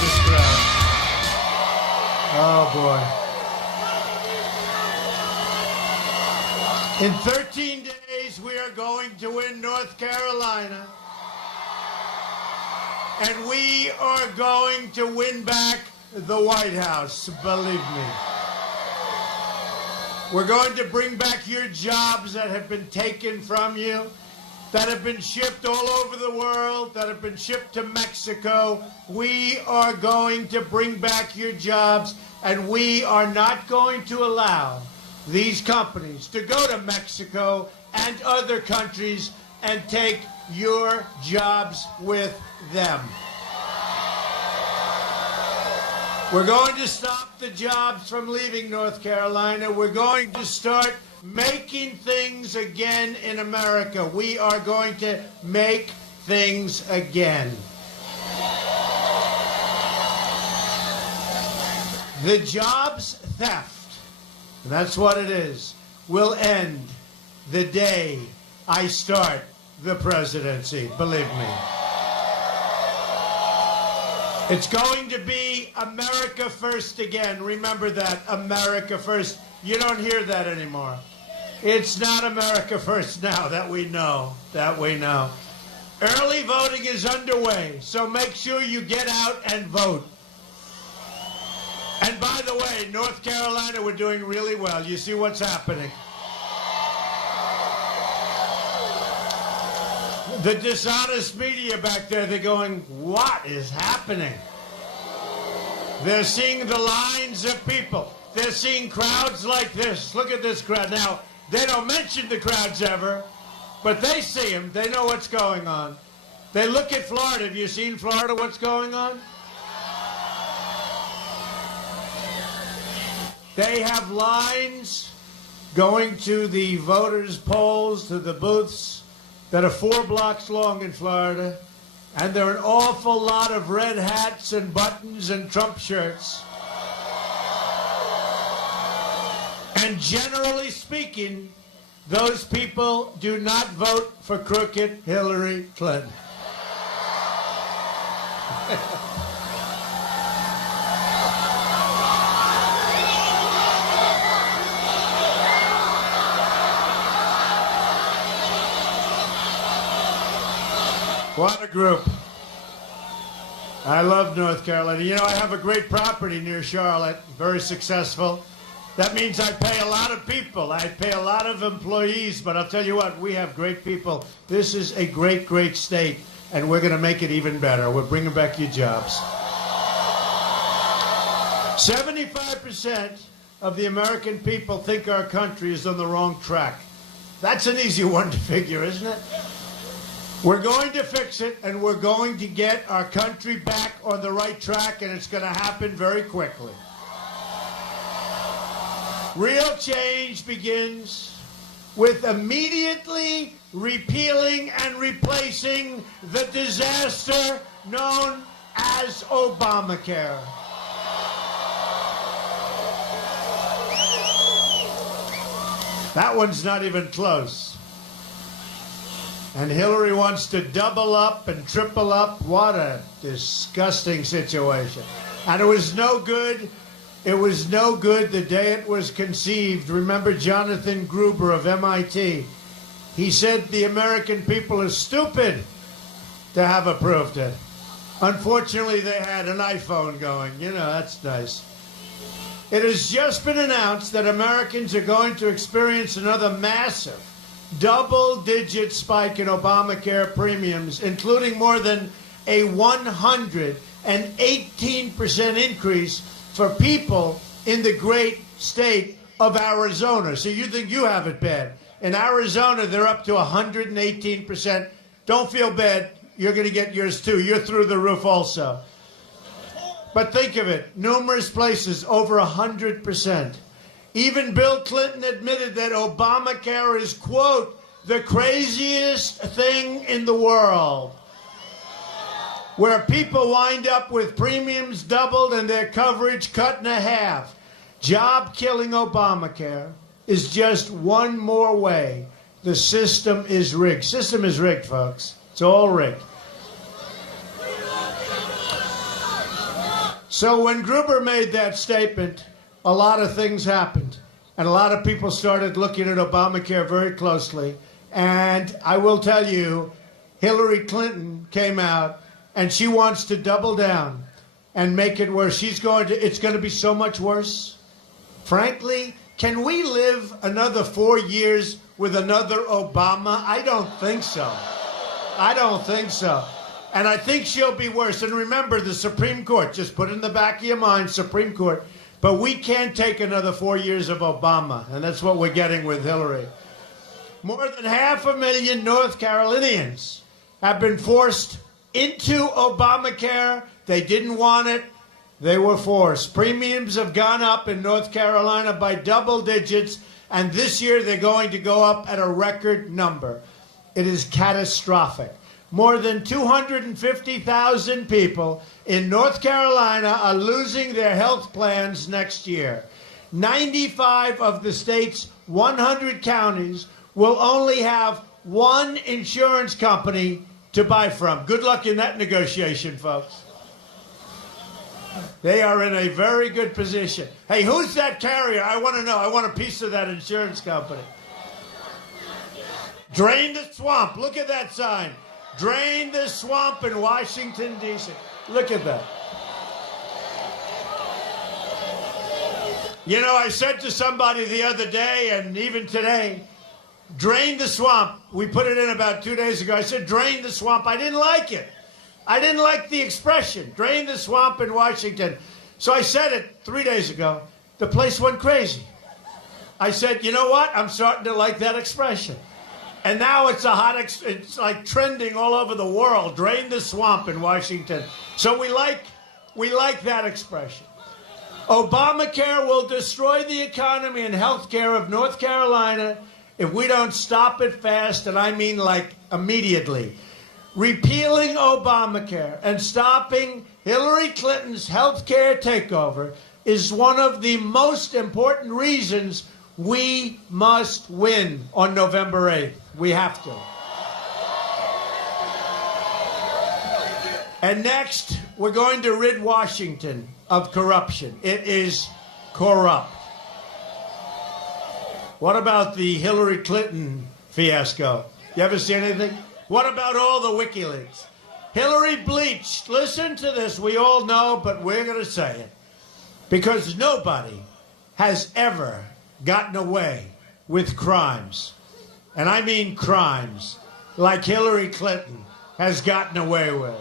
this crowd. Oh, boy. In 13 days, we are going to win North Carolina. And we are going to win back the White House, believe me. We're going to bring back your jobs that have been taken from you, that have been shipped all over the world, that have been shipped to Mexico. We are going to bring back your jobs, and we are not going to allow these companies to go to Mexico and other countries and take your jobs with them. We're going to stop the jobs from leaving North Carolina. We're going to start making things again in America. We are going to make things again. The jobs theft, and that's what it is, will end the day I start the presidency, believe me. It's going to be America first again. Remember that, America first. You don't hear that anymore. It's not America first now, that we know, Early voting is underway, so make sure you get out and vote. And by the way, North Carolina, we're doing really well. You see what's happening. The dishonest media back there, they're going, what is happening? They're seeing the lines of people. They're seeing crowds like this. Look at this crowd. Now, they don't mention the crowds ever, but they see them. They know what's going on. They look at Florida. Have you seen Florida, what's going on? They have lines going to the voters' polls, to the booths, that are 4 blocks long in Florida, and there are an awful lot of red hats and buttons and Trump shirts. And generally speaking, those people do not vote for crooked Hillary Clinton. What a group. I love North Carolina. You know, I have a great property near Charlotte, very successful. That means I pay a lot of people. I pay a lot of employees, but I'll tell you what, we have great people. This is a great, great state, and we're going to make it even better. We're bringing back your jobs. 75% of the American people think our country is on the wrong track. That's an easy one to figure, isn't it? We're going to fix it, and we're going to get our country back on the right track, and it's going to happen very quickly. Real change begins with immediately repealing and replacing the disaster known as Obamacare. That one's not even close. And Hillary wants to double up and triple up. What a disgusting situation. And it was no good. It was no good the day it was conceived. Remember Jonathan Gruber of MIT? He said the American people are stupid to have approved it. Unfortunately, they had an iPhone going. You know, that's nice. It has just been announced that Americans are going to experience another massive double-digit spike in Obamacare premiums, including more than a 118% increase for people in the great state of Arizona. So you think you have it bad. In Arizona, they're up to 118%. Don't feel bad. You're going to get yours, too. You're through the roof also. But think of it. Numerous places, over 100%. Even Bill Clinton admitted that Obamacare is, quote, the craziest thing in the world, where people wind up with premiums doubled and their coverage cut in half. Job-killing Obamacare is just one more way the system is rigged. System is rigged, folks. It's all rigged. So when Gruber made that statement, a lot of things happened. And a lot of people started looking at Obamacare very closely. And I will tell you, Hillary Clinton came out and she wants to double down and make it worse. It's going to be so much worse. Frankly, can we live another 4 years with another Obama? I don't think so. I don't think so. And I think she'll be worse. And remember, the Supreme Court, just put it in the back of your mind, Supreme Court. But we can't take another 4 years of Obama. And that's what we're getting with Hillary. More than 500,000 North Carolinians have been forced into Obamacare. They didn't want it. They were forced. Premiums have gone up in North Carolina by double digits. And this year they're going to go up at a record number. It is catastrophic. More than 250,000 people in North Carolina are losing their health plans next year. 95 of the state's 100 counties will only have one insurance company to buy from. Good luck in that negotiation, folks. They are in a very good position. Hey, who's that carrier? I want to know. I want a piece of that insurance company. Drain the swamp. Look at that sign. Drain the swamp in Washington, D.C. Look at that. You know, I said to somebody the other day, and even today, drain the swamp. We put it in about 2 days ago. I said, drain the swamp. I didn't like it. I didn't like the expression, drain the swamp in Washington. So I said it 3 days ago. The place went crazy. I said, you know what? I'm starting to like that expression. And now it's it's like trending all over the world. Drain the swamp in Washington. So we like that expression. Obamacare will destroy the economy and health care of North Carolina if we don't stop it fast, and I mean like immediately. Repealing Obamacare and stopping Hillary Clinton's health care takeover is one of the most important reasons we must win on November 8th. We have to. And next, we're going to rid Washington of corruption. It is corrupt. What about the Hillary Clinton fiasco? You ever see anything? What about all the WikiLeaks? Hillary bleached. Listen to this. We all know, but we're going to say it. Because nobody has ever gotten away with crimes. And I mean crimes like Hillary Clinton has gotten away with.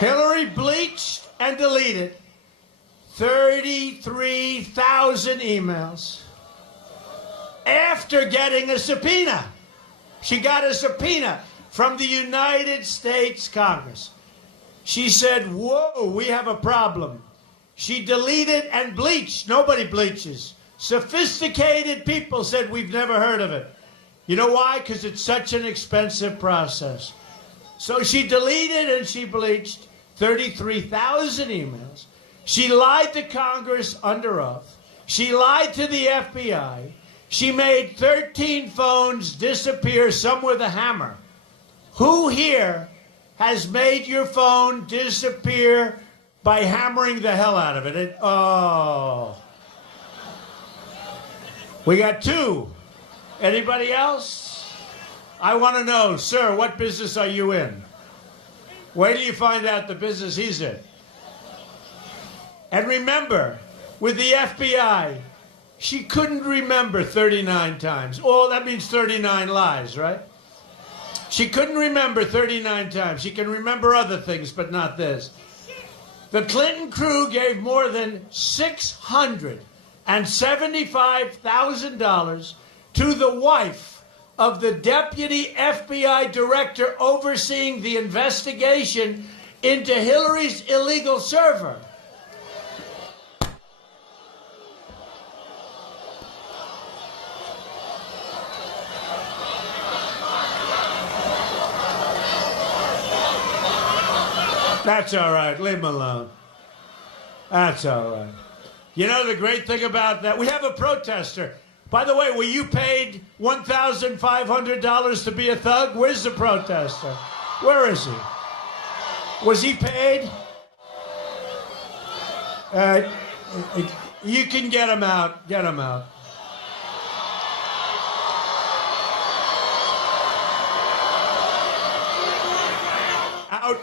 Hillary bleached and deleted 33,000 emails after getting a subpoena. She got a subpoena from the United States Congress. She said, whoa, we have a problem. She deleted and bleached. Nobody bleaches. Sophisticated people said, we've never heard of it. You know why? Because it's such an expensive process. So she deleted and she bleached 33,000 emails. She lied to Congress under oath. She lied to the FBI. She made 13 phones disappear, some with a hammer. Who here has made your phone disappear by hammering the hell out of it? Oh. We got two. Anybody else? I want to know, sir, what business are you in? Where do you find out the business he's in? And remember, with the FBI, she couldn't remember 39 times. Oh, that means 39 lies, right? She couldn't remember 39 times. She can remember other things, but not this. The Clinton crew gave more than $675,000 to the wife of the deputy FBI director overseeing the investigation into Hillary's illegal server. That's all right. Leave him alone. That's all right. You know the great thing about that? We have a protester. By the way, were you paid $1,500 to be a thug? Where's the protester? Where is he? Was he paid? You can get him out. Get him out. Out.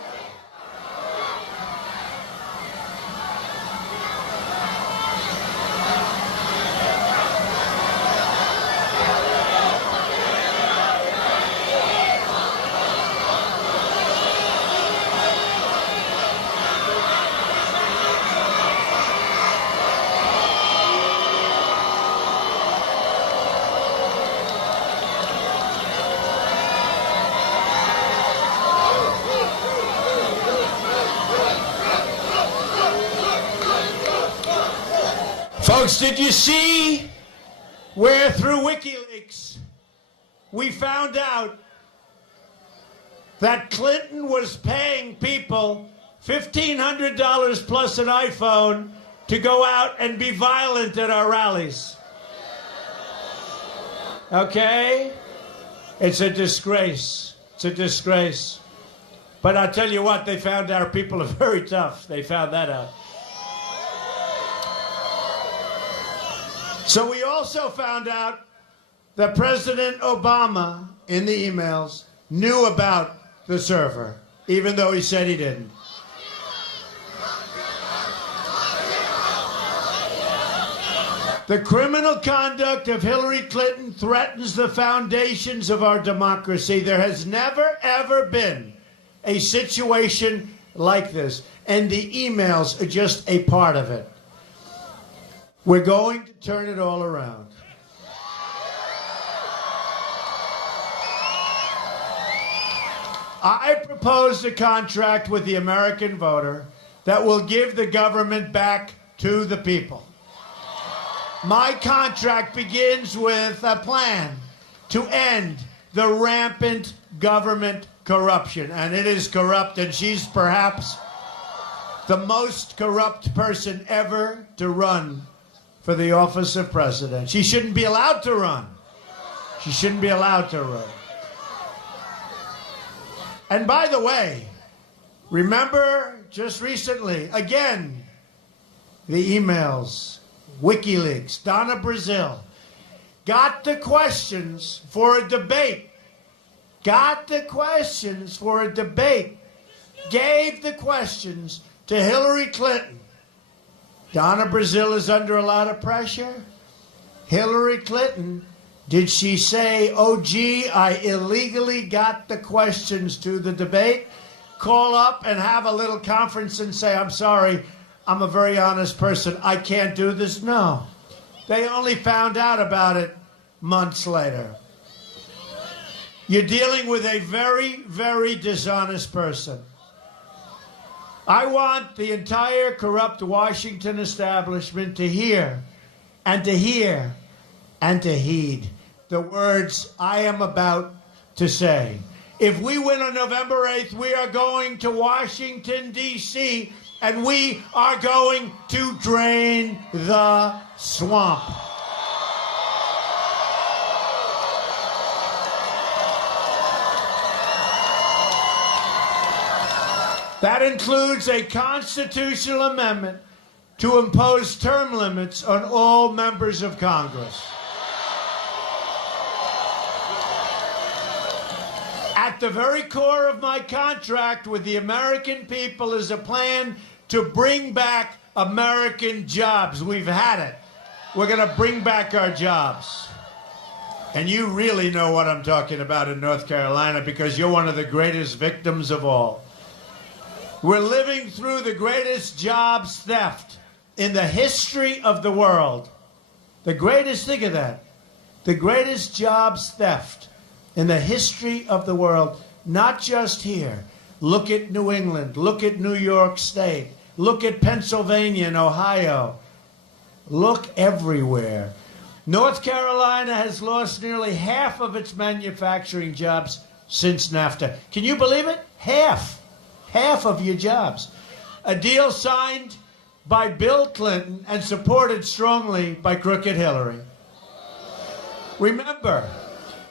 Folks, did you see where through WikiLeaks we found out that Clinton was paying people $1,500 plus an iPhone to go out and be violent at our rallies? Okay? It's a disgrace. It's a disgrace. But I'll tell you what, they found our people are very tough. They found that out. So we also found out that President Obama, in the emails, knew about the server, even though he said he didn't. The criminal conduct of Hillary Clinton threatens the foundations of our democracy. There has never, ever been a situation like this, and the emails are just a part of it. We're going to turn it all around. I proposed a contract with the American voter that will give the government back to the people. My contract begins with a plan to end the rampant government corruption. And it is corrupt, and she's perhaps the most corrupt person ever to run for the office of president. She shouldn't be allowed to run. She shouldn't be allowed to run. And by the way, remember just recently, again, the emails, WikiLeaks, Donna Brazile, got the questions for a debate. Got the questions for a debate. Gave the questions to Hillary Clinton. Donna Brazile is under a lot of pressure. Hillary Clinton, did she say, oh, gee, I illegally got the questions to the debate? Call up and have a little conference and say, I'm sorry, I'm a very honest person. I can't do this? No. They only found out about it months later. You're dealing with a very, very dishonest person. I want the entire corrupt Washington establishment to hear and to hear and to heed the words I am about to say. If we win on November 8th, we are going to Washington, D.C., and we are going to drain the swamp. That includes a constitutional amendment to impose term limits on all members of Congress. At the very core of my contract with the American people is a plan to bring back American jobs. We've had it. We're going to bring back our jobs. And you really know what I'm talking about in North Carolina because you're one of the greatest victims of all. We're living through the greatest jobs theft in the history of the world. The greatest, think of that. The greatest jobs theft in the history of the world, not just here. Look at New England. Look at New York State. Look at Pennsylvania and Ohio. Look everywhere. North Carolina has lost nearly half of its manufacturing jobs since NAFTA. Can you believe it? Half of your jobs. A deal signed by Bill Clinton and supported strongly by crooked Hillary. Remember,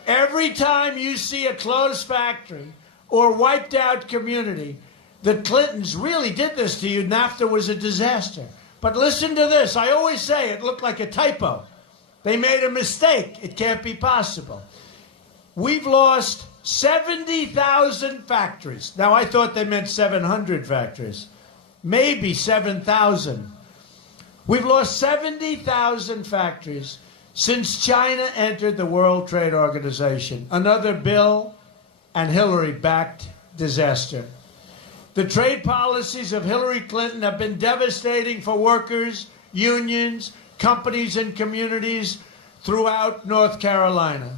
every time you see a closed factory or wiped out community, the Clintons really did this to you. NAFTA was a disaster. But listen to this. I always say it looked like a typo. They made a mistake. It can't be possible. We've lost 70,000 factories. Now, I thought they meant 700 factories. Maybe 7,000. We've lost 70,000 factories since China entered the World Trade Organization. Another Bill and Hillary-backed disaster. The trade policies of Hillary Clinton have been devastating for workers, unions, companies, and communities throughout North Carolina.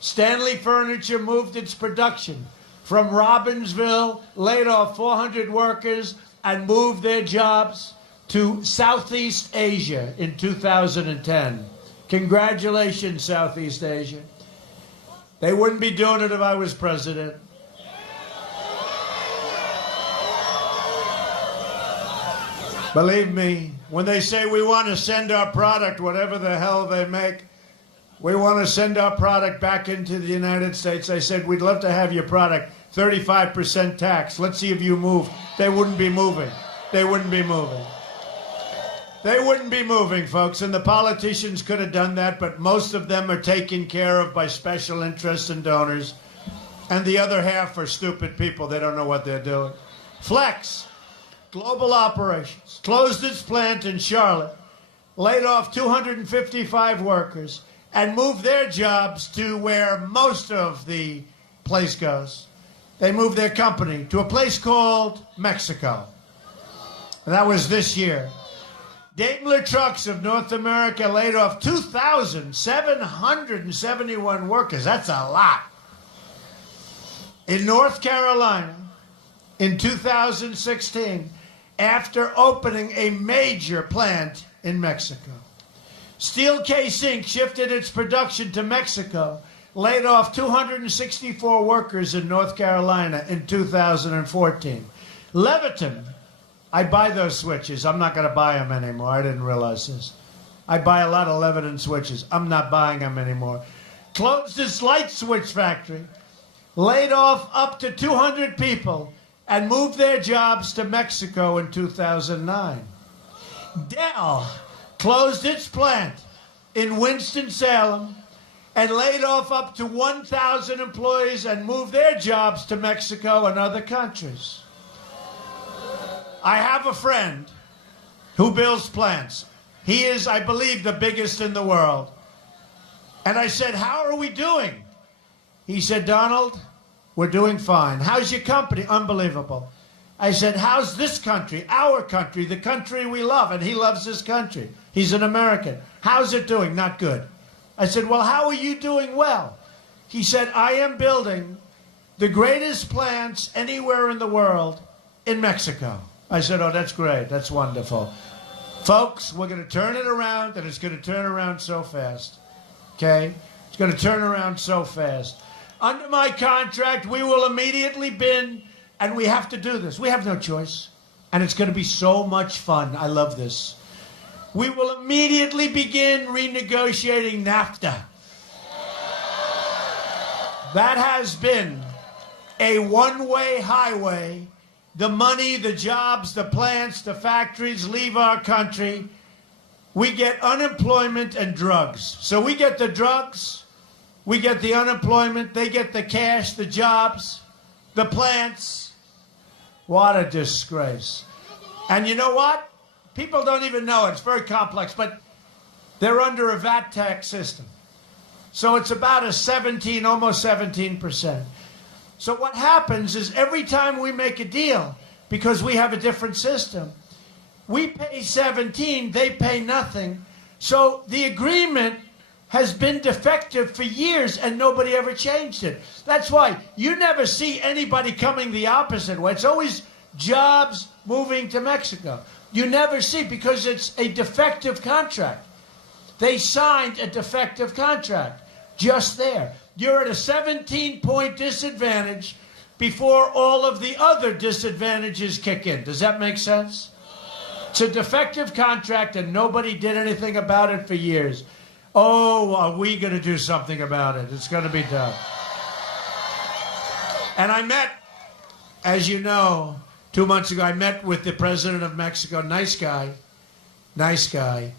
Stanley Furniture moved its production from Robbinsville, laid off 400 workers, and moved their jobs to Southeast Asia in 2010. Congratulations, Southeast Asia. They wouldn't be doing it if I was president. Believe me, when they say we want to send our product, whatever the hell they make, we want to send our product back into the United States. I said, we'd love to have your product, 35% tax. Let's see if you move. They wouldn't be moving. They wouldn't be moving. They wouldn't be moving, folks, and the politicians could have done that, but most of them are taken care of by special interests and donors, and the other half are stupid people. They don't know what they're doing. Flex, Global Operations, closed its plant in Charlotte, laid off 255 workers, and moved their jobs to where most of the place goes. They moved their company to a place called Mexico. And that was this year. Daimler Trucks of North America laid off 2,771 workers. That's a lot. In North Carolina, in 2016, after opening a major plant in Mexico. Steelcase Inc. shifted its production to Mexico, laid off 264 workers in North Carolina in 2014. Leviton, I buy those switches. I'm not going to buy them anymore. I didn't realize this. I buy a lot of Leviton switches. I'm not buying them anymore. Closed its light switch factory, laid off up to 200 people, and moved their jobs to Mexico in 2009. Dell closed its plant in Winston-Salem and laid off up to 1,000 employees and moved their jobs to Mexico and other countries. I have a friend who builds plants. He is, I believe, the biggest in the world. And I said, how are we doing? He said, Donald, we're doing fine. How's your company? Unbelievable. I said, how's this country, our country, the country we love? And he loves this country. He's an American. How's it doing? Not good. I said, well, how are you doing well? He said, I am building the greatest plants anywhere in the world in Mexico. I said, oh, that's great. That's wonderful. Folks, we're going to turn it around, and it's going to turn around so fast. Okay? It's going to turn around so fast. Under my contract, we will immediately bin, and we have to do this. We have no choice. And it's going to be so much fun. I love this. We will immediately begin renegotiating NAFTA. That has been a one-way highway. The money, the jobs, the plants, the factories leave our country. We get unemployment and drugs. So we get the drugs, we get the unemployment, they get the cash, the jobs, the plants. What a disgrace. And you know what? People don't even know it. It's very complex, but they're under a VAT tax system. So it's about a 17, almost 17%. So what happens is every time we make a deal, because we have a different system, we pay 17, they pay nothing. So the agreement has been defective for years and nobody ever changed it. That's why you never see anybody coming the opposite way. It's always jobs moving to Mexico. You never see, because it's a defective contract. They signed a defective contract just there. You're at a 17-point disadvantage before all of the other disadvantages kick in. Does that make sense? It's a defective contract, and nobody did anything about it for years. Oh, are we going to do something about it? It's going to be done. And I met, as you know, 2 months ago, I met with the president of Mexico. Nice guy. Nice guy.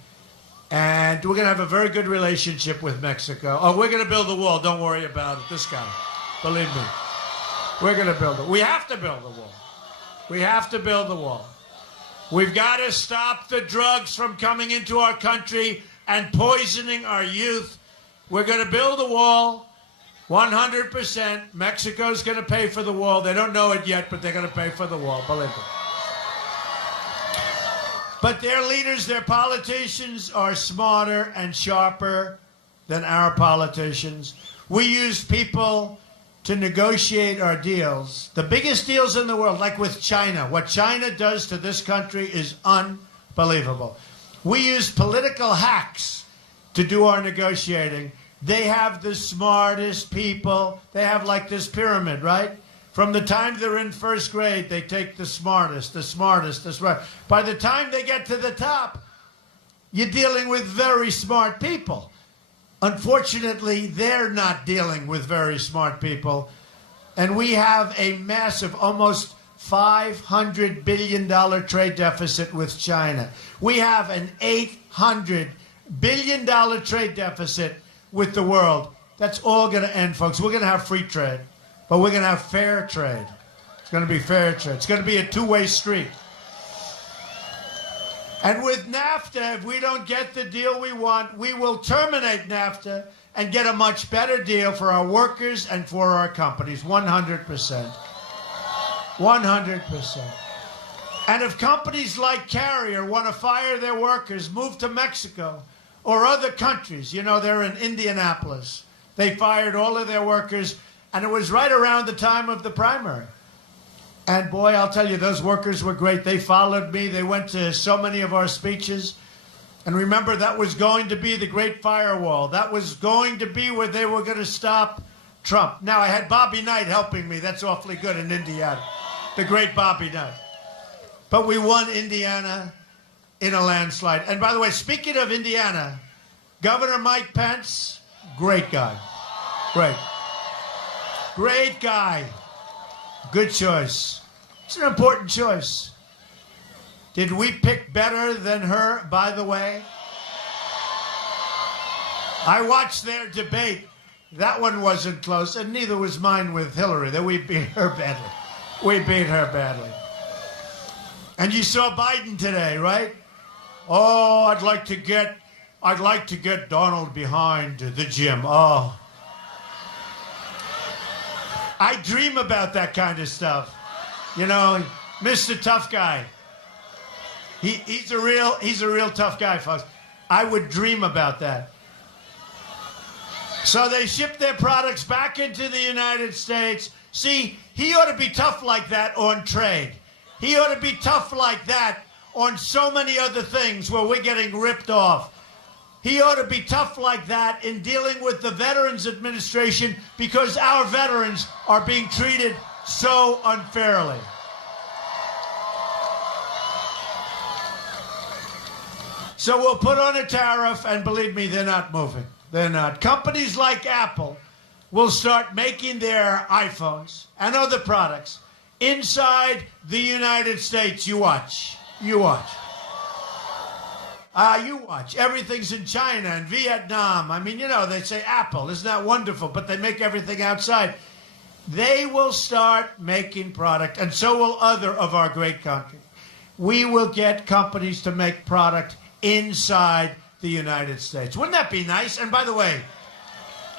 And we're going to have a very good relationship with Mexico. Oh, we're going to build the wall. Don't worry about it. This guy. Believe me. We're going to build it. We have to build the wall. We have to build the wall. We've got to stop the drugs from coming into our country and poisoning our youth. We're going to build the wall 100%. Mexico's going to pay for the wall. They don't know it yet, but they're going to pay for the wall. Believe me. But their leaders, their politicians are smarter and sharper than our politicians. We use people to negotiate our deals. The biggest deals in the world, like with China. What China does to this country is unbelievable. We use political hacks to do our negotiating. They have the smartest people. They have like this pyramid, right? From the time they're in first grade, they take the smartest, the smartest, the smartest. By the time they get to the top, you're dealing with very smart people. Unfortunately, they're not dealing with very smart people. And we have a massive, almost $500 billion trade deficit with China. We have an $800 billion trade deficit with the world. That's all going to end, folks. We're going to have free trade. But we're going to have fair trade. It's going to be fair trade. It's going to be a two-way street. And with NAFTA, if we don't get the deal we want, we will terminate NAFTA and get a much better deal for our workers and for our companies. 100%. 100%. And if companies like Carrier want to fire their workers, move to Mexico or other countries, you know, they're in Indianapolis. They fired all of their workers. And it was right around the time of the primary. And boy, I'll tell you, those workers were great. They followed me. They went to so many of our speeches. And remember, that was going to be the great firewall. That was going to be where they were going to stop Trump. Now, I had Bobby Knight helping me. That's awfully good in Indiana. The great Bobby Knight. But we won Indiana in a landslide. And by the way, speaking of Indiana, Governor Mike Pence, great guy. Great. Great guy. Good choice. It's an important choice. Did we pick better than her, by the way? I watched their debate. That one wasn't close, and neither was mine with Hillary. That we beat her badly. We beat her badly. And you saw Biden today, right? Oh, I'd like to get Donald behind the gym. Oh. I dream about that kind of stuff. You know, Mr. Tough Guy. He's a real tough guy, folks. I would dream about that. So they ship their products back into the United States. See, he ought to be tough like that on trade. He ought to be tough like that on so many other things where we're getting ripped off. He ought to be tough like that in dealing with the Veterans Administration because our veterans are being treated so unfairly. So we'll put on a tariff, and believe me, they're not moving. They're not. Companies like Apple will start making their iPhones and other products inside the United States. You watch. You watch. You watch. Everything's in China and Vietnam. I mean, you know, they say Apple. Isn't that wonderful? But they make everything outside. They will start making product, and so will other of our great countries. We will get companies to make product inside the United States. Wouldn't that be nice? And by the way,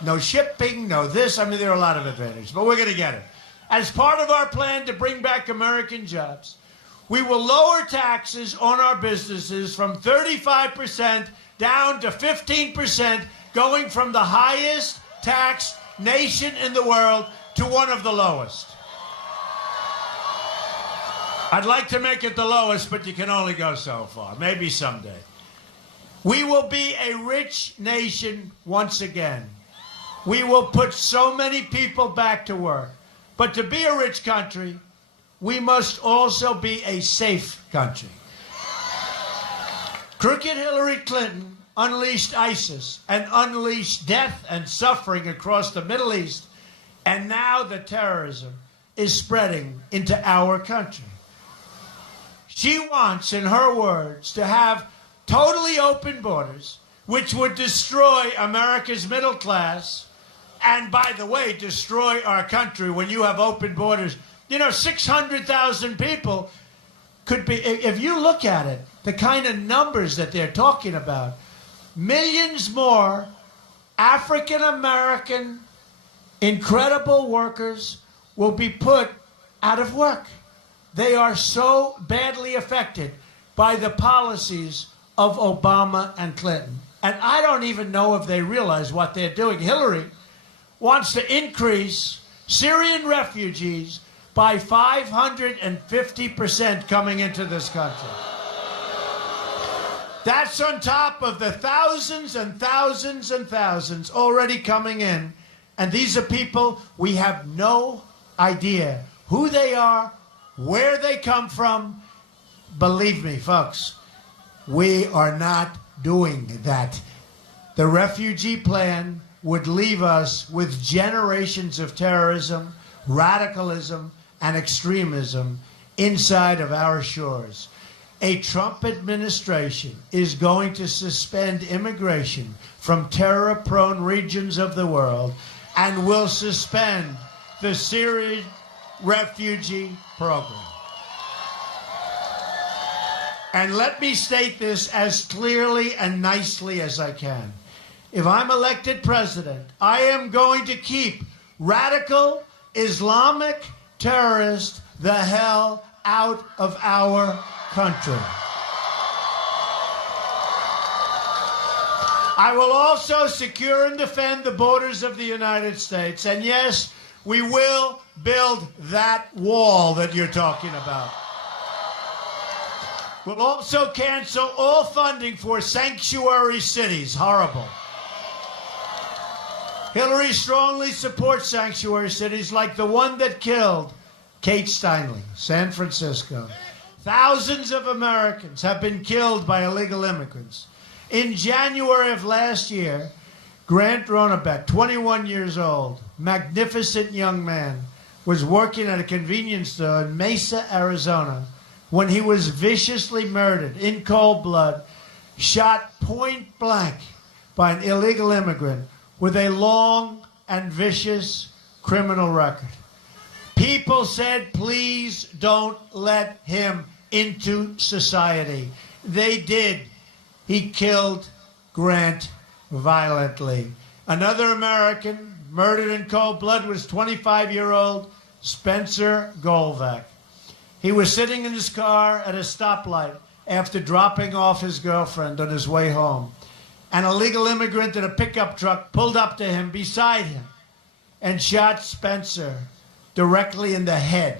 no shipping, no this. I mean, there are a lot of advantages, but we're going to get it. As part of our plan to bring back American jobs, we will lower taxes on our businesses from 35% down to 15%, going from the highest tax nation in the world to one of the lowest. I'd like to make it the lowest, but you can only go so far. Maybe someday. We will be a rich nation once again. We will put so many people back to work. But to be a rich country, we must also be a safe country. Crooked Hillary Clinton unleashed ISIS and unleashed death and suffering across the Middle East, and now the terrorism is spreading into our country. She wants, in her words, to have totally open borders, which would destroy America's middle class, and, by the way, destroy our country when you have open borders. You know, 600,000 people could be, if you look at it, the kind of numbers that they're talking about, millions more African-American incredible workers will be put out of work. They are so badly affected by the policies of Obama and Clinton. And I don't even know if they realize what they're doing. Hillary wants to increase Syrian refugees by 550% coming into this country. That's on top of the thousands and thousands and thousands already coming in. And these are people we have no idea who they are, where they come from. Believe me, folks, we are not doing that. The refugee plan would leave us with generations of terrorism, radicalism, and extremism inside of our shores. A Trump administration is going to suspend immigration from terror-prone regions of the world and will suspend the Syrian refugee program. And let me state this as clearly and nicely as I can. If I'm elected president, I am going to keep radical Islamic terrorists the hell out of our country. I will also secure and defend the borders of the United States. And yes, we will build that wall that you're talking about. We'll also cancel all funding for sanctuary cities. Horrible. Hillary strongly supports sanctuary cities like the one that killed Kate Steinle, San Francisco. Thousands of Americans have been killed by illegal immigrants. In January of last year, Grant Ronebeck, 21 years old, magnificent young man, was working at a convenience store in Mesa, Arizona, when he was viciously murdered in cold blood, shot point blank by an illegal immigrant with a long and vicious criminal record. People said, please don't let him into society. They did. He killed Grant violently. Another American murdered in cold blood was 25-year-old Spencer Golvac. He was sitting in his car at a stoplight after dropping off his girlfriend on his way home. An illegal immigrant in a pickup truck pulled up to him beside him and shot Spencer directly in the head.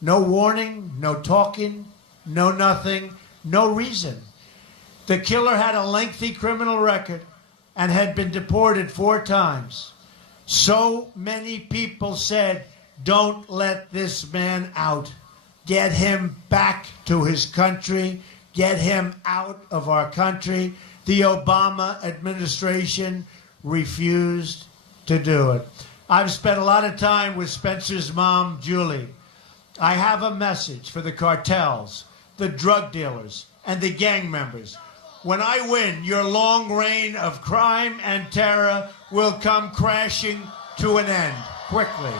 No warning, no talking, no nothing, no reason. The killer had a lengthy criminal record and had been deported 4 times. So many people said, don't let this man out. Get him back to his country. Get him out of our country. The Obama administration refused to do it. I've spent a lot of time with Spencer's mom, Julie. I have a message for the cartels, the drug dealers, and the gang members. When I win, your long reign of crime and terror will come crashing to an end quickly.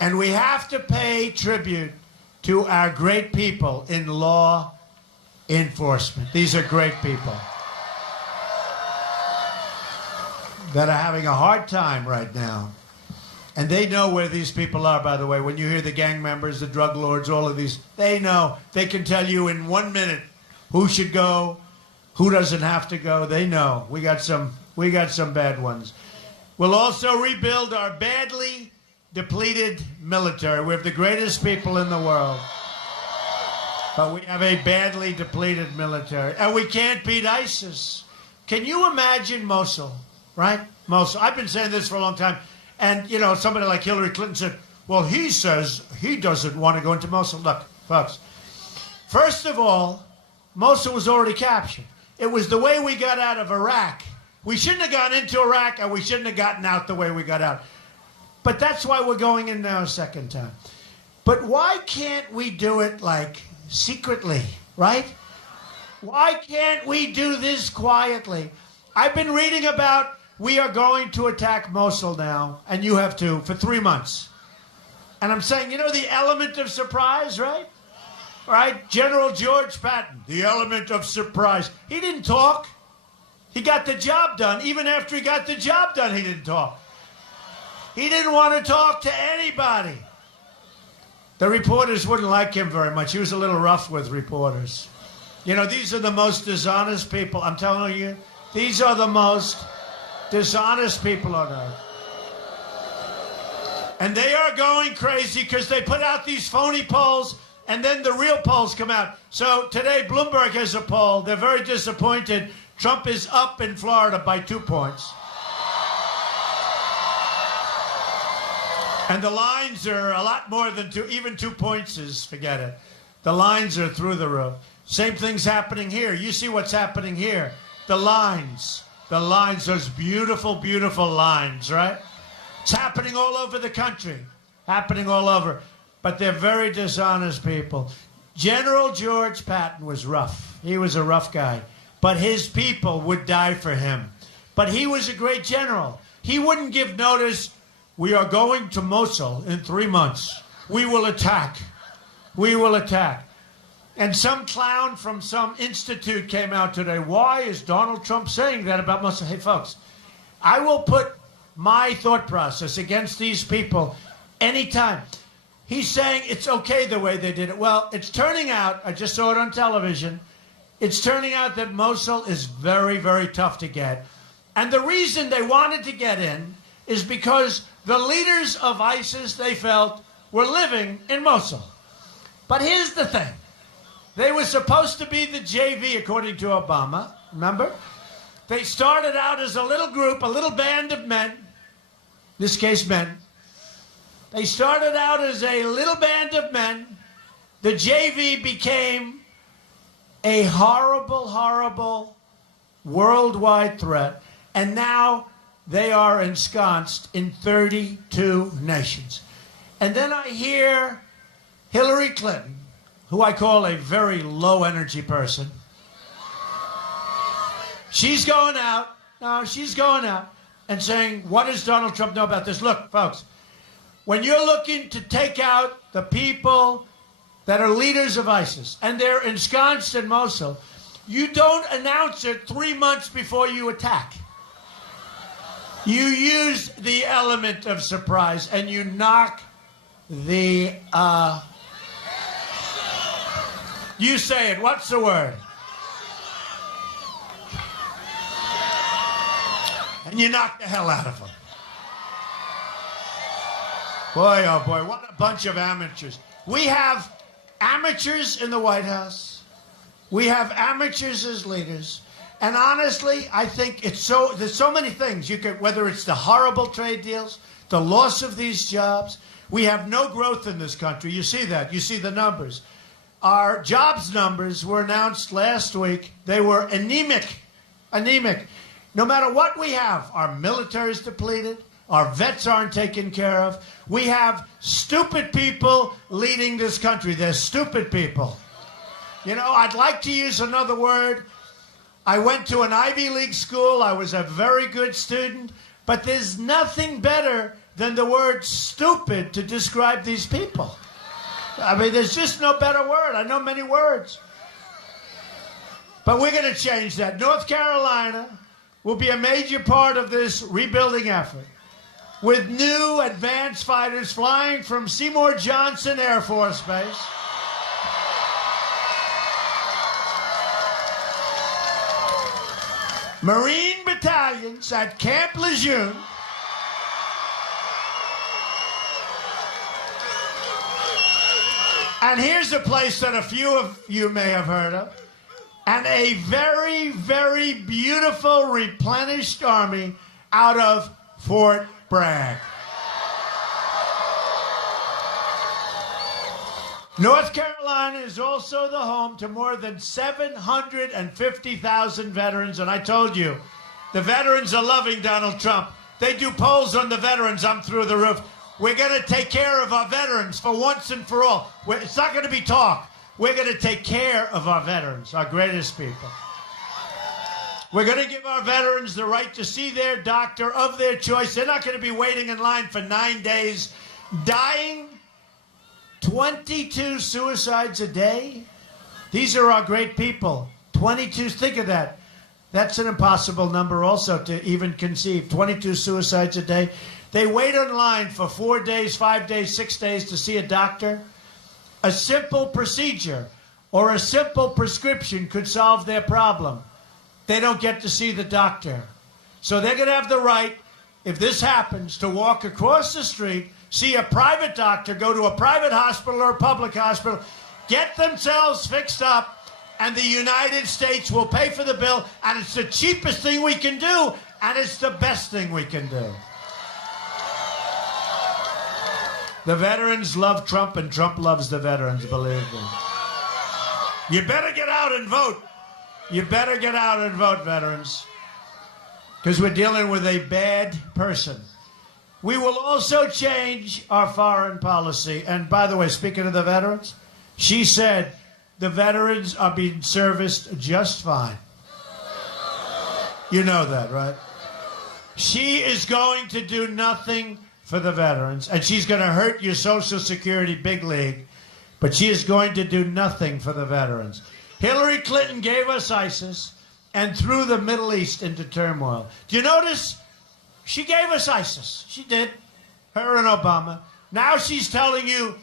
And we have to pay tribute to our great people in law enforcement. These are great people that are having a hard time right now. And they know where these people are, by the way. When you hear the gang members, the drug lords, all of these, they know. They can tell you in 1 minute who should go, who doesn't have to go. They know. We got some bad ones. We'll also rebuild our badly depleted military. We have the greatest people in the world. But we have a badly depleted military. And we can't beat ISIS. Can you imagine Mosul, right? Mosul. I've been saying this for a long time. And, you know, somebody like Hillary Clinton said, well, he says he doesn't want to go into Mosul. Look, folks, first of all, Mosul was already captured. It was the way we got out of Iraq. We shouldn't have gone into Iraq, and we shouldn't have gotten out the way we got out. But that's why we're going in now a second time. But why can't we do it, like, secretly, right? Why can't we do this quietly? I've been reading about we are going to attack Mosul now, and you have too, for 3 months. And I'm saying, you know the element of surprise, right? Right? General George Patton, the element of surprise. He didn't talk. He got the job done. Even after he got the job done, he didn't talk. He didn't want to talk to anybody. The reporters wouldn't like him very much. He was a little rough with reporters. You know, these are the most dishonest people. I'm telling you, these are the most dishonest people on earth. And they are going crazy because they put out these phony polls, and then the real polls come out. So today, Bloomberg has a poll. They're very disappointed. Trump is up in Florida by 2 points. And the lines are a lot more than two. Even 2 points is, forget it. The lines are through the roof. Same thing's happening here. You see what's happening here. The lines, those beautiful, beautiful lines, right? It's happening all over the country. Happening all over. But they're very dishonest people. General George Patton was rough. He was a rough guy. But his people would die for him. But he was a great general. He wouldn't give notice, we are going to Mosul in 3 months. We will attack. We will attack. And some clown from some institute came out today. Why is Donald Trump saying that about Mosul? Hey, folks, I will put my thought process against these people anytime. He's saying it's okay the way they did it. Well, it's turning out, I just saw it on television, it's turning out that Mosul is very, very tough to get. And the reason they wanted to get in is because the leaders of ISIS, they felt, were living in Mosul. But here's the thing. They were supposed to be the JV, according to Obama, remember? They started out as a little group, a little band of men, in this case men. They started out as a little band of men. The JV became a horrible, horrible worldwide threat. And now they are ensconced in 32 nations. And then I hear Hillary Clinton, who I call a very low-energy person. She's going out and saying, what does Donald Trump know about this? Look, folks, when you're looking to take out the people that are leaders of ISIS and they're ensconced in Mosul, you don't announce it 3 months before you attack. You use the element of surprise and you knock the... You say it. What's the word? And you knock the hell out of them. Boy, oh boy, what a bunch of amateurs. We have amateurs in the White House. We have amateurs as leaders. And honestly, I think there's so many things. You could, whether it's the horrible trade deals, the loss of these jobs. We have no growth in this country. You see that. You see the numbers. Our jobs numbers were announced last week. They were anemic. Anemic. No matter what we have, our military is depleted. Our vets aren't taken care of. We have stupid people leading this country. They're stupid people. You know, I'd like to use another word. I went to an Ivy League school. I was a very good student. But there's nothing better than the word stupid to describe these people. I mean, there's just no better word. I know many words. But we're going to change that. North Carolina will be a major part of this rebuilding effort, with new advanced fighters flying from Seymour Johnson Air Force Base. Marine battalions at Camp Lejeune. And here's a place that a few of you may have heard of. And a very, very beautiful replenished army out of Fort Bragg. North Carolina is also the home to more than 750,000 veterans. And I told you, the veterans are loving Donald Trump. They do polls on the veterans. I'm through the roof. We're going to take care of our veterans for once and for all. It's not going to be talk. We're going to take care of our veterans, our greatest people. We're going to give our veterans the right to see their doctor of their choice. They're not going to be waiting in line for 9 days, dying. 22 suicides a day. These are our great people. 22, think of that. That's an impossible number also to even conceive. 22 suicides a day. They wait in line for 4 days, 5 days, 6 days to see a doctor. A simple procedure or a simple prescription could solve their problem. They don't get to see the doctor. So they're going to have the right, if this happens, to walk across the street, see a private doctor, go to a private hospital or a public hospital, get themselves fixed up, and the United States will pay for the bill, and it's the cheapest thing we can do, and it's the best thing we can do. The veterans love Trump, and Trump loves the veterans, believe me. You better get out and vote. You better get out and vote, veterans, because we're dealing with a bad person. We will also change our foreign policy. And by the way, speaking of the veterans, she said the veterans are being serviced just fine. You know that, right? She is going to do nothing for the veterans, and she's going to hurt your Social Security big league, but she is going to do nothing for the veterans. Hillary Clinton gave us ISIS and threw the Middle East into turmoil. Do you notice? She gave us ISIS. She did. Her and Obama. Now she's telling you,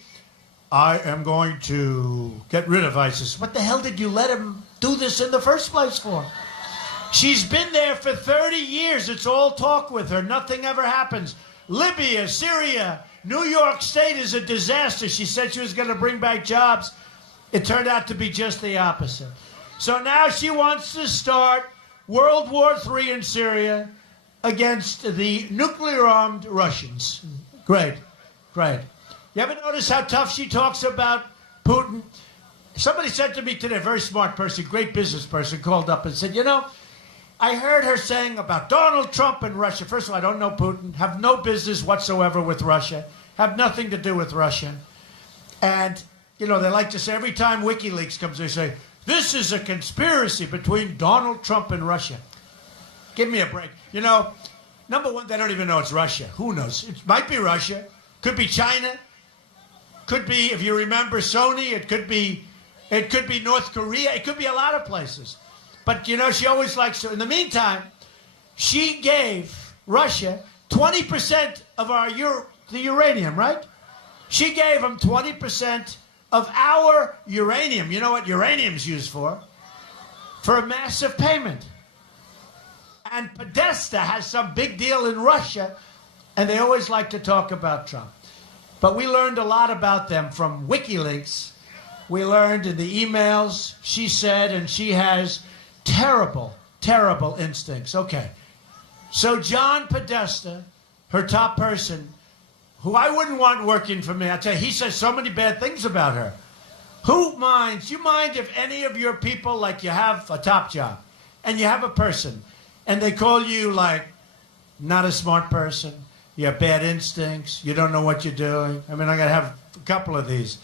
I am going to get rid of ISIS. What the hell did you let him do this in the first place for? She's been there for 30 years. It's all talk with her. Nothing ever happens. Libya, Syria, New York State is a disaster. She said she was going to bring back jobs. It turned out to be just the opposite. So now she wants to start World War III in Syria against the nuclear-armed Russians. Great, great. You ever notice how tough she talks about Putin? Somebody said to me today, a very smart person, great business person, called up and said, you know, I heard her saying about Donald Trump and Russia. First of all, I don't know Putin, have no business whatsoever with Russia, have nothing to do with Russia. And, you know, they like to say, every time WikiLeaks comes, they say, this is a conspiracy between Donald Trump and Russia. Give me a break. You know, number one, they don't even know it's Russia. Who knows? It might be Russia. Could be China. Could be, if you remember, Sony. It could be North Korea. It could be a lot of places. But, you know, she always likes to. In the meantime, she gave Russia 20% of the uranium, right? She gave them 20% of our uranium. You know what uranium's used for? For a massive payment. And Podesta has some big deal in Russia, and they always like to talk about Trump. But we learned a lot about them from WikiLeaks. We learned in the emails, she said, and she has terrible, terrible instincts. Okay. So John Podesta, her top person, who I wouldn't want working for me, I tell you, he says so many bad things about her. Who minds? You mind if any of your people, like you have a top job, and you have a person, and they call you like not a smart person, you have bad instincts, you don't know what you're doing. I mean, I got to have a couple of these.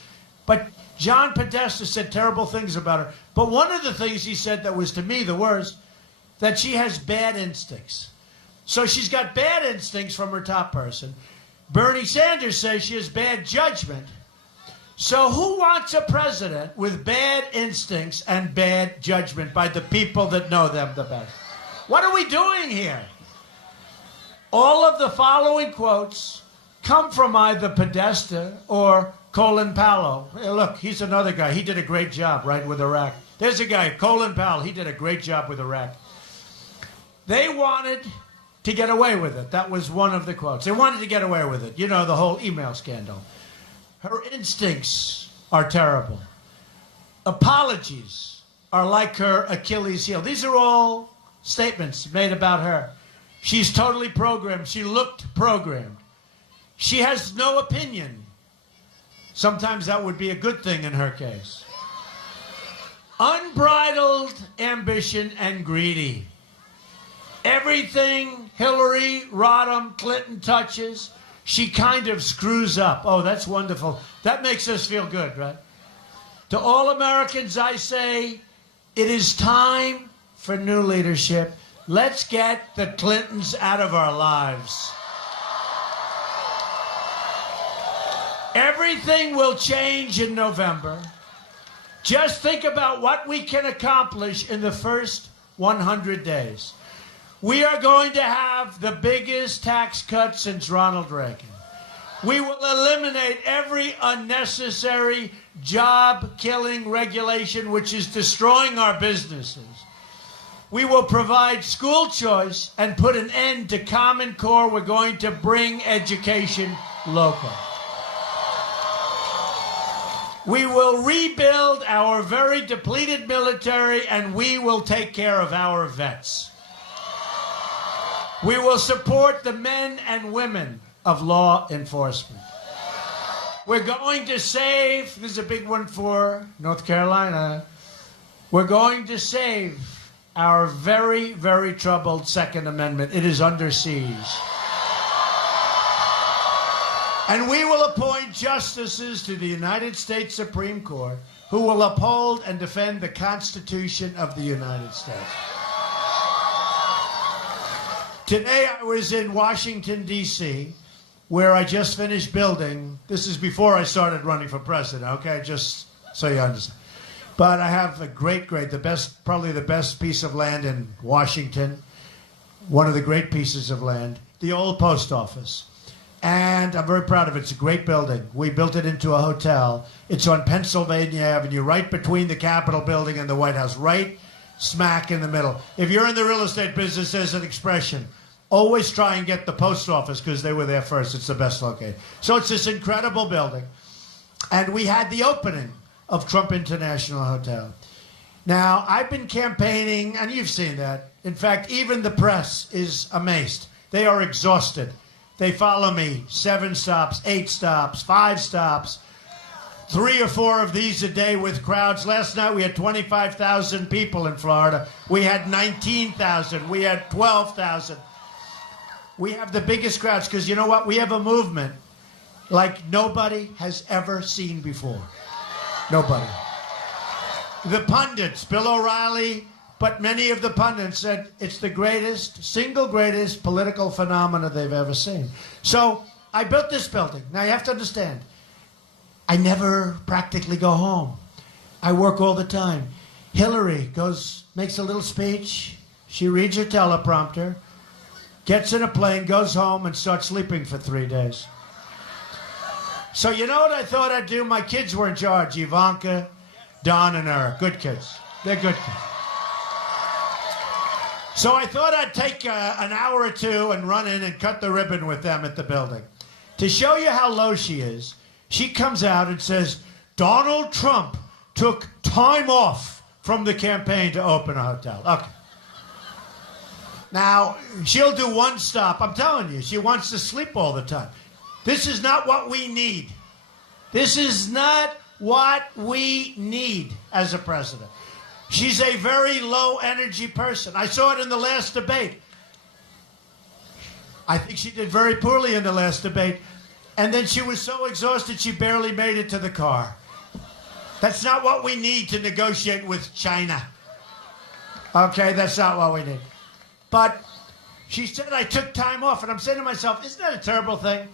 But John Podesta said terrible things about her. But one of the things he said that was to me the worst, that she has bad instincts. So she's got bad instincts from her top person. Bernie Sanders says she has bad judgment. So who wants a president with bad instincts and bad judgment by the people that know them the best? What are we doing here? All of the following quotes come from either Podesta or Colin Powell. Hey, look, he's another guy. He did a great job, right, with Iraq. There's a guy, Colin Powell. He did a great job with Iraq. They wanted to get away with it. That was one of the quotes. They wanted to get away with it. You know, the whole email scandal. Her instincts are terrible. Apologies are like her Achilles heel. These are all statements made about her. She's totally programmed. She looked programmed. She has no opinion. Sometimes that would be a good thing in her case. Unbridled ambition and greedy. Everything Hillary Rodham Clinton touches, she kind of screws up. Oh, that's wonderful. That makes us feel good, right? To all Americans, I say, it is time for new leadership. Let's get the Clintons out of our lives. Everything will change in November. Just think about what we can accomplish in the first 100 days. We are going to have the biggest tax cut since Ronald Reagan. We will eliminate every unnecessary job-killing regulation which is destroying our businesses. We will provide school choice and put an end to Common Core. We're going to bring education local. We will rebuild our very depleted military, and we will take care of our vets. We will support the men and women of law enforcement. We're going to save, this is a big one for North Carolina, we're going to save our very, very troubled Second Amendment. It is under siege. And we will appoint justices to the United States Supreme Court who will uphold and defend the Constitution of the United States. Today I was in Washington, D.C., where I just finished building. This is before I started running for president, okay? Just so you understand. But I have a probably the best piece of land in Washington, one of the great pieces of land, the old post office. And I'm very proud of it. It's a great building. We built it into a hotel. It's on Pennsylvania Avenue, right between the Capitol building and the White House, right smack in the middle. If you're in the real estate business, there's an expression. Always try and get the post office because they were there first. It's the best located. So it's this incredible building. And we had the opening of Trump International Hotel. Now, I've been campaigning, and you've seen that. In fact, even the press is amazed. They are exhausted. They follow me 7 stops, 8 stops, 5 stops, 3 or 4 of these a day with crowds. Last night we had 25,000 people in Florida. We had 19,000. We had 12,000. We have the biggest crowds because you know what? We have a movement like nobody has ever seen before. Nobody. The pundits, Bill O'Reilly, but many of the pundits said it's the greatest, single greatest political phenomena they've ever seen. So I built this building. Now you have to understand, I never practically go home. I work all the time. Hillary makes a little speech. She reads her teleprompter, gets in a plane, goes home, and starts sleeping for 3 days. So you know what I thought I'd do? My kids were in charge, Ivanka, Don, and Eric. Good kids. They're good kids. So I thought I'd take an hour or 2 and run in and cut the ribbon with them at the building. To show you how low she is, she comes out and says, Donald Trump took time off from the campaign to open a hotel. Okay. Now, she'll do 1 stop. I'm telling you, she wants to sleep all the time. This is not what we need. This is not what we need as a president. She's a very low-energy person. I saw it in the last debate. I think she did very poorly in the last debate. And then she was so exhausted she barely made it to the car. That's not what we need to negotiate with China. Okay, that's not what we need. But she said I took time off. And I'm saying to myself, isn't that a terrible thing?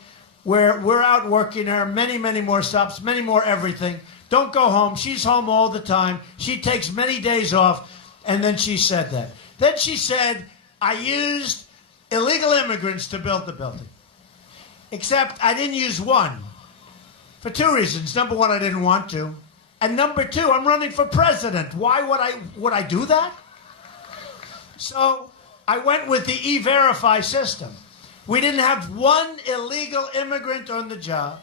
Where we're out working her, many, many more stops, many more everything. Don't go home. She's home all the time. She takes many days off. And then she said that. Then she said, I used illegal immigrants to build the building. Except I didn't use one. For 2 reasons. Number 1, I didn't want to. And number 2, I'm running for president. Why would I do that? So I went with the E-Verify system. We didn't have 1 illegal immigrant on the job.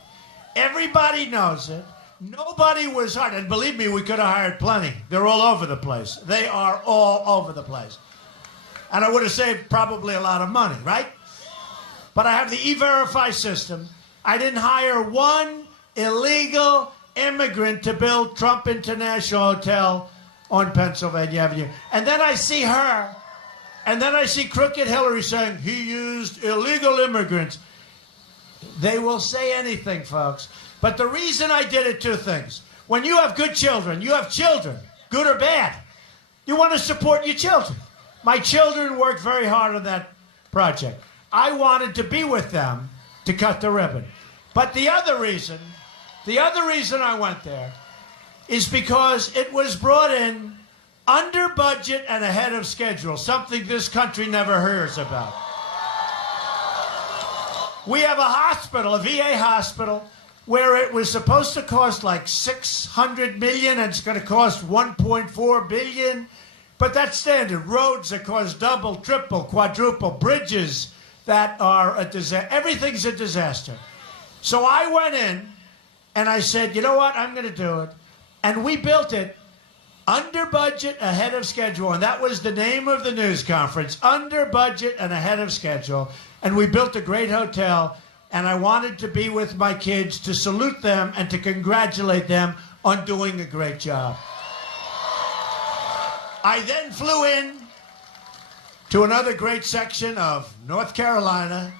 Everybody knows it. Nobody was hired. And believe me, we could have hired plenty. They're all over the place. They are all over the place. And I would have saved probably a lot of money, right? But I have the E-Verify system. I didn't hire 1 illegal immigrant to build Trump International Hotel on Pennsylvania Avenue. And then I see her, and then I see crooked Hillary saying he used illegal immigrants. They will say anything, folks. But the reason I did it, two things. When you have good children, you have children, good or bad, you want to support your children. My children worked very hard on that project. I wanted to be with them to cut the ribbon. But the other reason I went there is because it was brought in under budget and ahead of schedule, something this country never hears about. We have a hospital, a VA hospital, where it was supposed to cost like $600 million and it's going to cost $1.4 billion. But that's standard. Roads that cost double, triple, quadruple, bridges that are a disaster. Everything's a disaster. So I went in and I said, you know what, I'm going to do it. And we built it under budget, ahead of schedule. And that was the name of the news conference, under budget and ahead of schedule. And we built a great hotel. And I wanted to be with my kids to salute them and to congratulate them on doing a great job. I then flew in to another great section of North Carolina.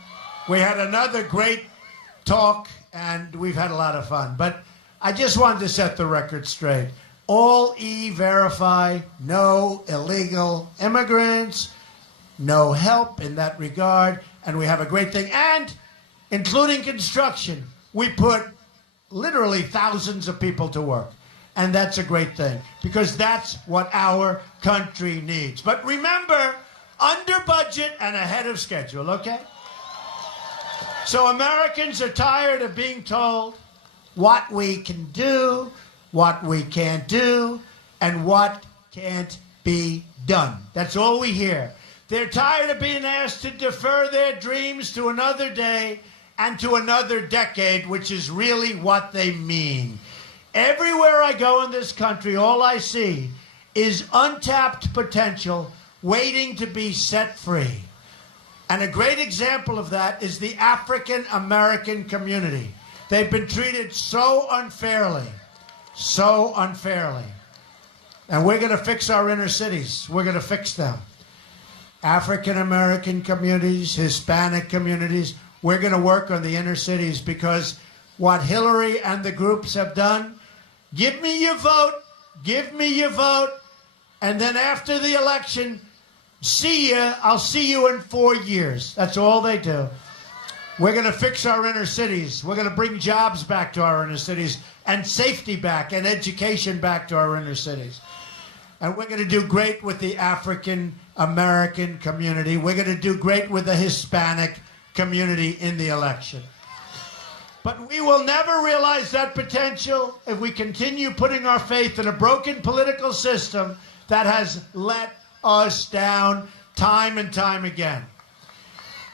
We had another great talk, and we've had a lot of fun. But I just wanted to set the record straight. All E-Verify, no illegal immigrants, no help in that regard, and we have a great thing. And including construction, we put literally thousands of people to work. And that's a great thing, because that's what our country needs. But remember, under budget and ahead of schedule, okay? So Americans are tired of being told what we can do, what we can't do, and what can't be done. That's all we hear. They're tired of being asked to defer their dreams to another day and to another decade, which is really what they mean. Everywhere I go in this country, all I see is untapped potential waiting to be set free. And a great example of that is the African American community. They've been treated so unfairly, so unfairly. And we're going to fix our inner cities. We're going to fix them. African American communities, Hispanic communities, we're going to work on the inner cities, because what Hillary and the groups have done, give me your vote, and then after the election, see ya, I'll see you in 4 years. That's all they do. We're going to fix our inner cities. We're going to bring jobs back to our inner cities, and safety back, and education back to our inner cities. And we're going to do great with the African American community. We're going to do great with the Hispanic community in the election. But we will never realize that potential if we continue putting our faith in a broken political system that has let us down time and time again.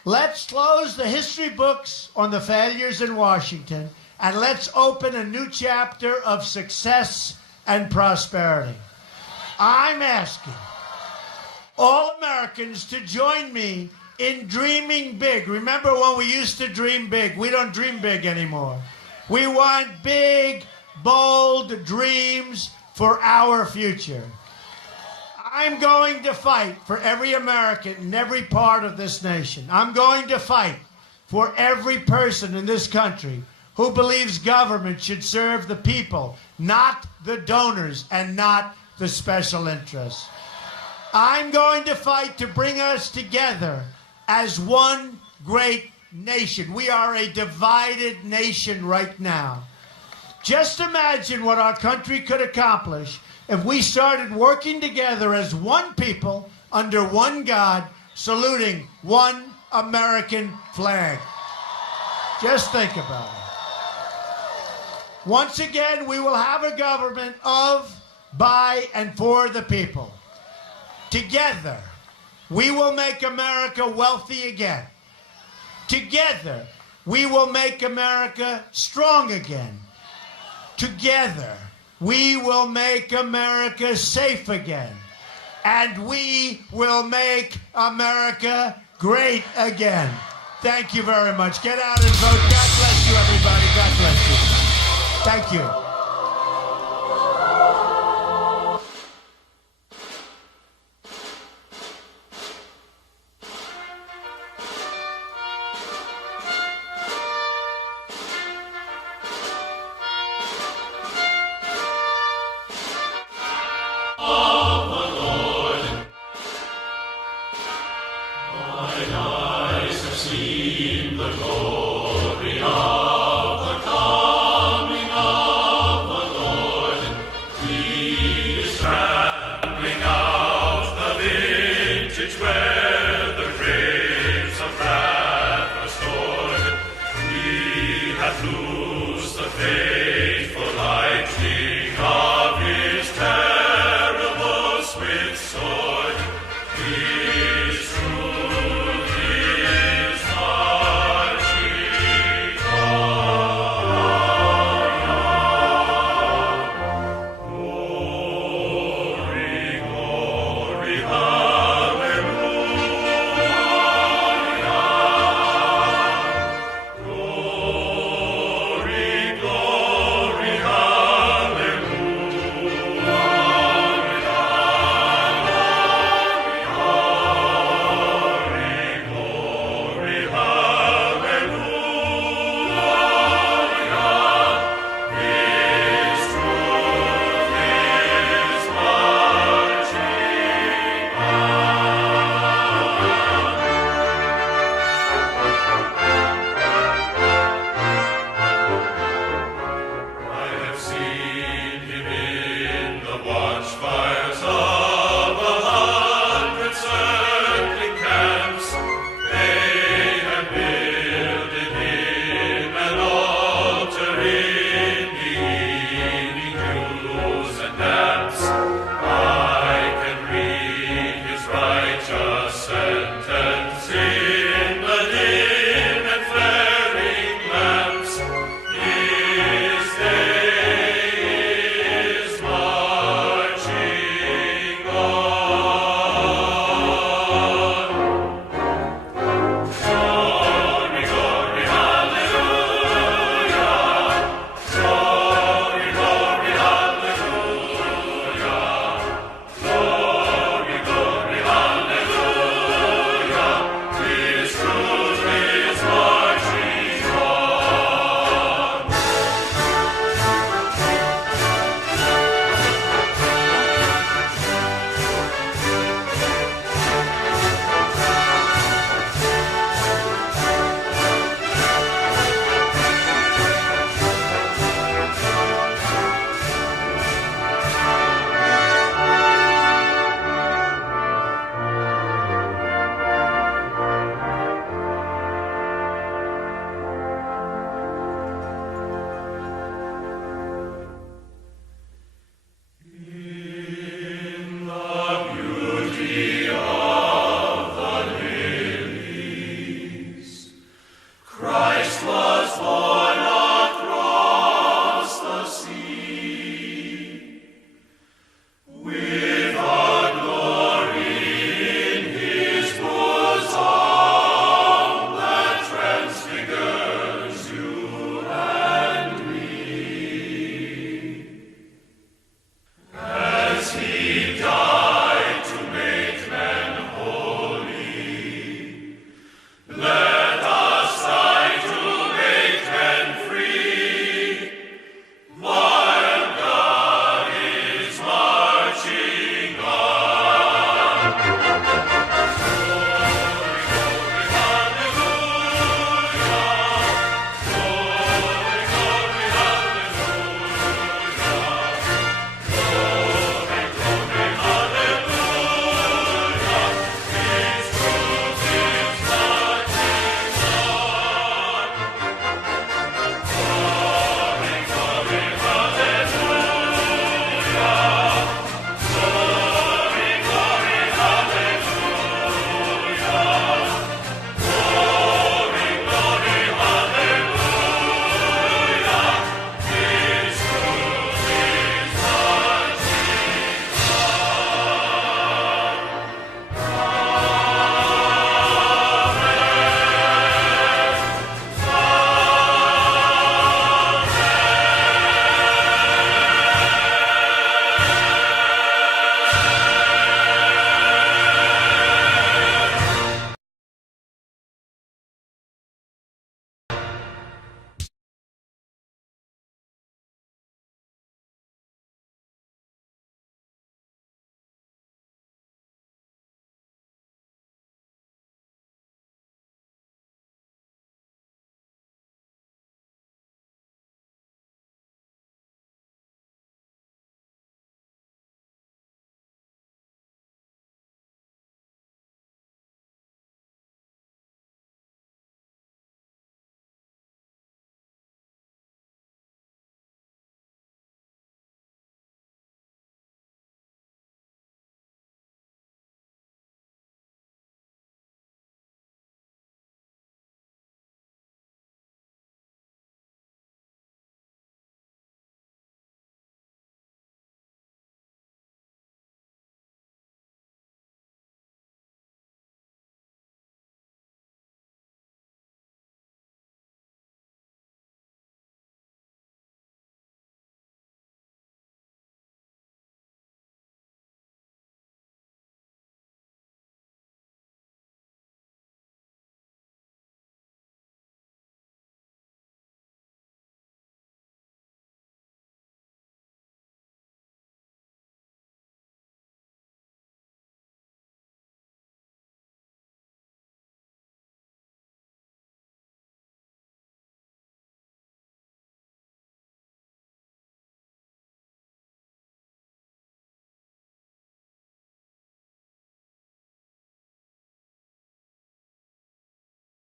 Let's close the history books on the failures in Washington, and let's open a new chapter of success and prosperity. I'm asking all Americans to join me in dreaming big. Remember when we used to dream big? We don't dream big anymore. We want big, bold dreams for our future. I'm going to fight for every American in every part of this nation. I'm going to fight for every person in this country who believes government should serve the people, not the donors and not the special interests. I'm going to fight to bring us together as one great nation. We are a divided nation right now. Just imagine what our country could accomplish if we started working together as one people under one God, saluting one American flag. Just think about it. Once again, we will have a government of, by, and for the people. Together, we will make America wealthy again. Together, we will make America strong again. Together, we will make America safe again. And we will make America great again. Thank you very much. Get out and vote. God bless you, everybody. God bless you. Thank you.